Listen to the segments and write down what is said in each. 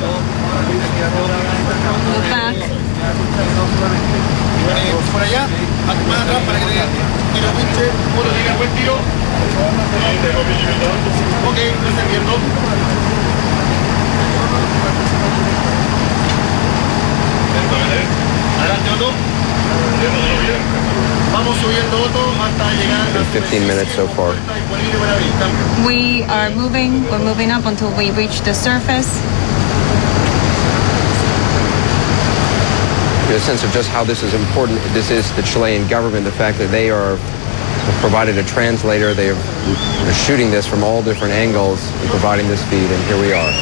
Look back. Por allá, más atrás para que te tiro pinche, uno llega buen tiro. Ok, descendiendo. Adelante, Otto. Vamos subiendo, Otto, hasta llegar a 15 minutes so far. We're moving up until we reach the surface. Get a sense of just how this is important. This is the Chilean government, the fact that they are provided a translator. They're shooting this from all different angles and providing this feed, and here we are.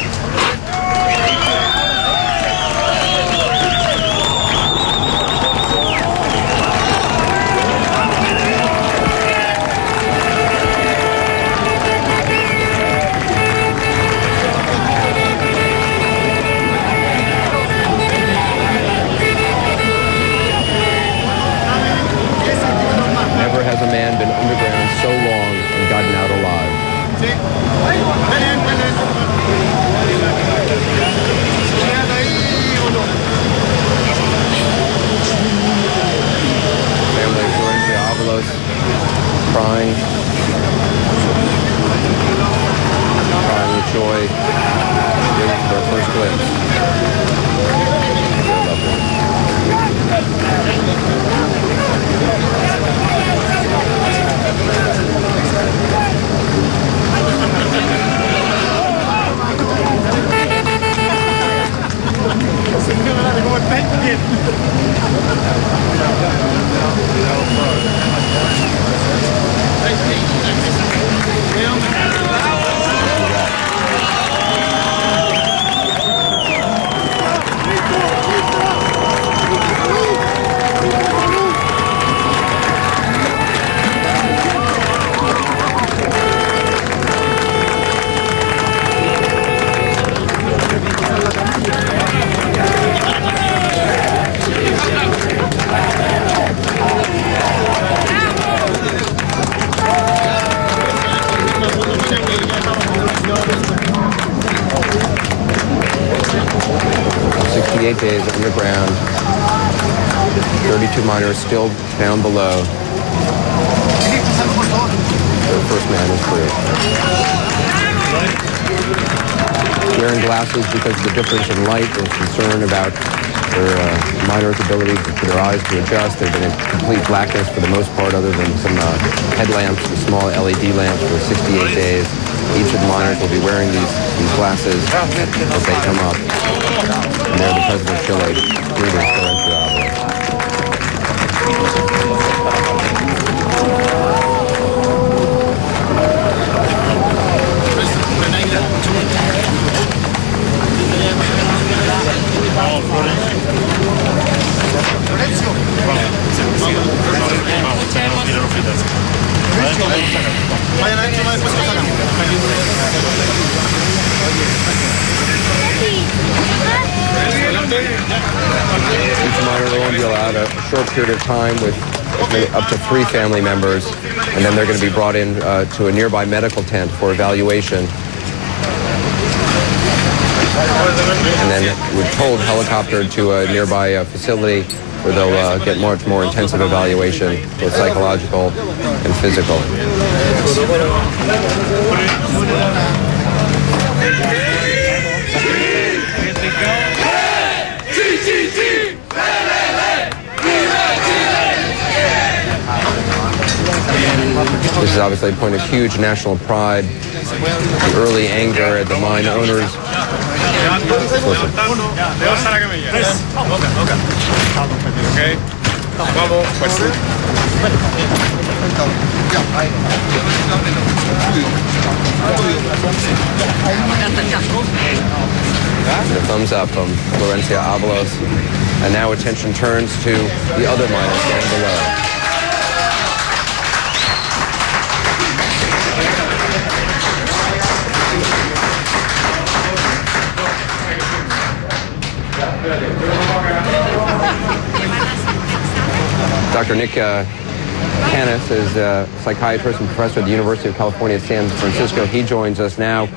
Crying with joy, waiting for their first glimpse. Days underground, 32 miners still down below. The first man is free. Wearing glasses because of the difference in light and concern about their miners' ability for their eyes to adjust. They've been in complete blackness for the most part, other than some headlamps, the small LED lamps for 68 days. Each of the miners will be wearing these glasses as they come up. And they're the President of Chile, greeting Florencio Avalos. Each miner will only be allowed a short period of time with up to 3 family members, and then they're going to be brought in to a nearby medical tent for evaluation. And then we're told helicoptered to a nearby facility where they'll get much more intensive evaluation, both psychological and physical. This is obviously a point of huge national pride, the early anger at the mine owners. The thumbs up from Florencio Avalos. And now attention turns to the other miners down below. Dr. Nick Canis is a psychiatrist and professor at the University of California at San Francisco. He joins us now.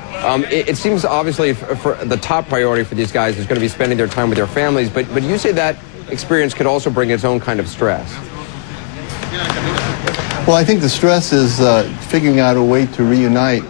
It seems obviously for the top priority for these guys is going to be spending their time with their families, but you say that experience could also bring its own kind of stress. Well, I think the stress is figuring out a way to reunite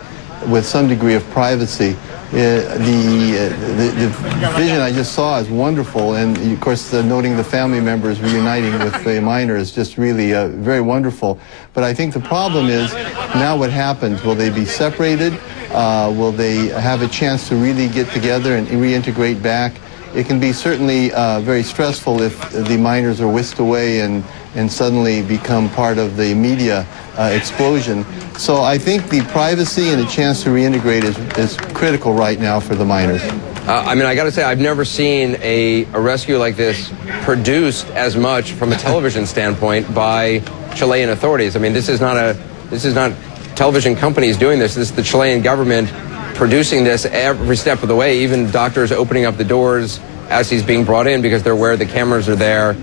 with some degree of privacy. The vision I just saw is wonderful, and of course noting the family members reuniting with the minor is just really very wonderful. But I think the problem is now what happens? Will they be separated? Will they have a chance to really get together and reintegrate back? It can be certainly very stressful if the minors are whisked away and suddenly become part of the media explosion. So I think the privacy and the chance to reintegrate is critical right now for the minors. I mean, I got to say, I've never seen a rescue like this produced as much from a television standpoint by Chilean authorities. I mean, this is not television companies doing this. This is the Chilean government producing this every step of the way, even doctors opening up the doors as he's being brought in because they're aware the cameras are there.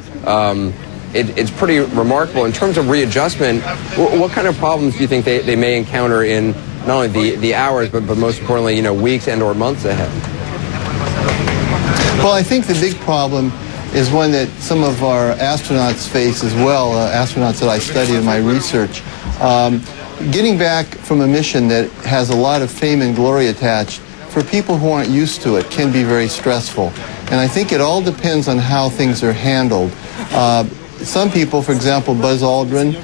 It's pretty remarkable. In terms of readjustment, what kind of problems do you think they may encounter in not only the hours, but most importantly, you know, weeks and or months ahead? Well, I think the big problem is one that some of our astronauts face as well, astronauts that I study in my research. Getting back from a mission that has a lot of fame and glory attached, for people who aren't used to it, can be very stressful. And I think it all depends on how things are handled. Some people, for example, Buzz Aldrin,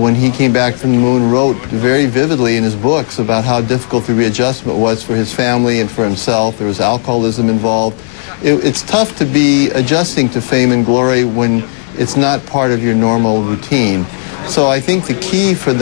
when he came back from the moon, wrote very vividly in his books about how difficult the readjustment was for his family and for himself. There was alcoholism involved. It's tough to be adjusting to fame and glory when it's not part of your normal routine. So I think the key for